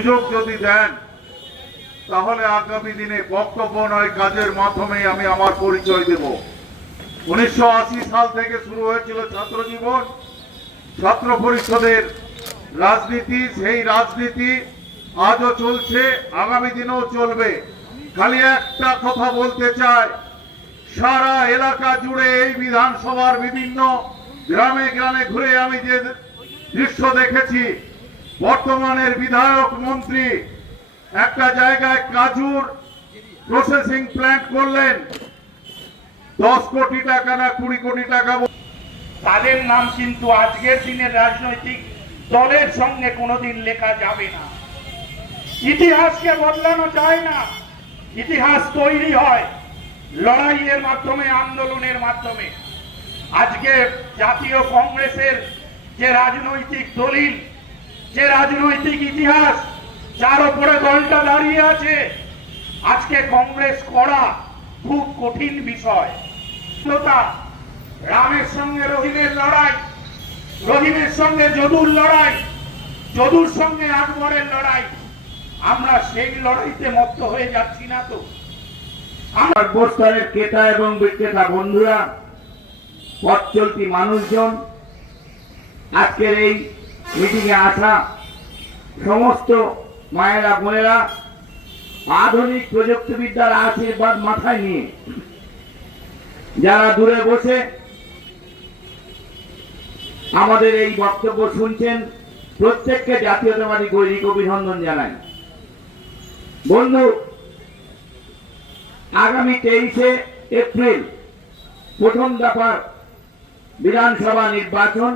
সুযোগ যদি দেন তাহলে আগামী দিনে বক্তব্য নয় কাজের মাধ্যমে আমি আমার পরিচয় দেব। 1980 সাল থেকে শুরু হয়েছিল ছাত্র জীবন, ছাত্র পরিষদের রাজনীতি, সেই রাজনীতি আজও চলছে, আগামী দিনেও চলবে। খালি একটা কথা বলতে চাই, সারা এলাকা জুড়ে এই বিধানসভার বিভিন্ন গ্রামে গ্রামে ঘুরে আমি যে দৃশ্য দেখেছি, বর্তমানের বিধায়ক মন্ত্রী একটা জায়গায় কাজুর প্রসেসিং প্ল্যান্ট করলেন, 10 কোটি টাকা না 20 কোটি টাকা। তাদের নাম কিন্তু আজকের দিনের রাজনৈতিক দলের সঙ্গে কোনোদিন লেখা যাবে না। ইতিহাসকে বদলানো যায় না, ইতিহাস তৈরি হয় লড়াইয়ের মাধ্যমে, আন্দোলনের মাধ্যমে। আজকে জাতীয় কংগ্রেসের যে রাজনৈতিক দলিল, যে রাজনৈতিক ইতিহাস, যার উপরে দলটা দাঁড়িয়ে আছে, আজকে কংগ্রেস করা খুব কঠিন বিষয়। রামের সঙ্গে রহিমের লড়াই, রহিমের সঙ্গে যদুর লড়াই, যদুর সঙ্গে আকবরের লড়াই, আমরা সেই লড়াইতে মত্ত হয়ে যাচ্ছি না তো? আমার বস্তারের ক্রেতা এবং বিক্রেতা বন্ধুরা, পথ চলতি মানুষজন, আজকের এই মিটিংয়ে আসা সমস্ত মায়েরা বোনেরা, আধুনিক প্রযুক্তিবিদ্যার আশীর্বাদ মাথায় নিয়ে যারা দূরে বসে আমাদের এই বক্তব্য শুনছেন, প্রত্যেককে জাতীয়তাবাদী গৈরিক অভিনন্দন জানাই। বন্ধু, আগামী 23 এপ্রিল প্রথম দফার বিধানসভা নির্বাচন,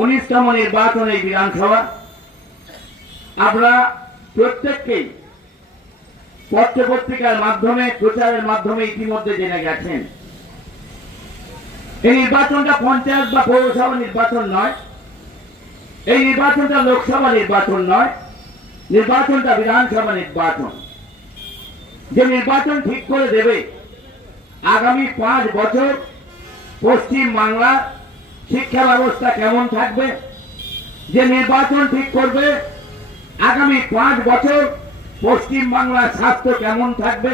19তম নির্বাচন। এই বিধানসভা আমরা প্রত্যেককেই পত্রপত্রিকার মাধ্যমে, প্রচারের মাধ্যমে ইতিমধ্যে জেনে গেছেন। এই নির্বাচনটা পঞ্চায়েত বা পৌরসভা নির্বাচন নয়, এই নির্বাচনটা লোকসভা নির্বাচন নয়, নির্বাচনটা বিধানসভা নির্বাচন। যে নির্বাচন ঠিক করে দেবে আগামী 5 বছর পশ্চিম বাংলার শিক্ষা ব্যবস্থা কেমন থাকবে, যে নির্বাচন ঠিক করবে আগামী 5 বছর পশ্চিম বাংলার স্বাস্থ্য কেমন থাকবে,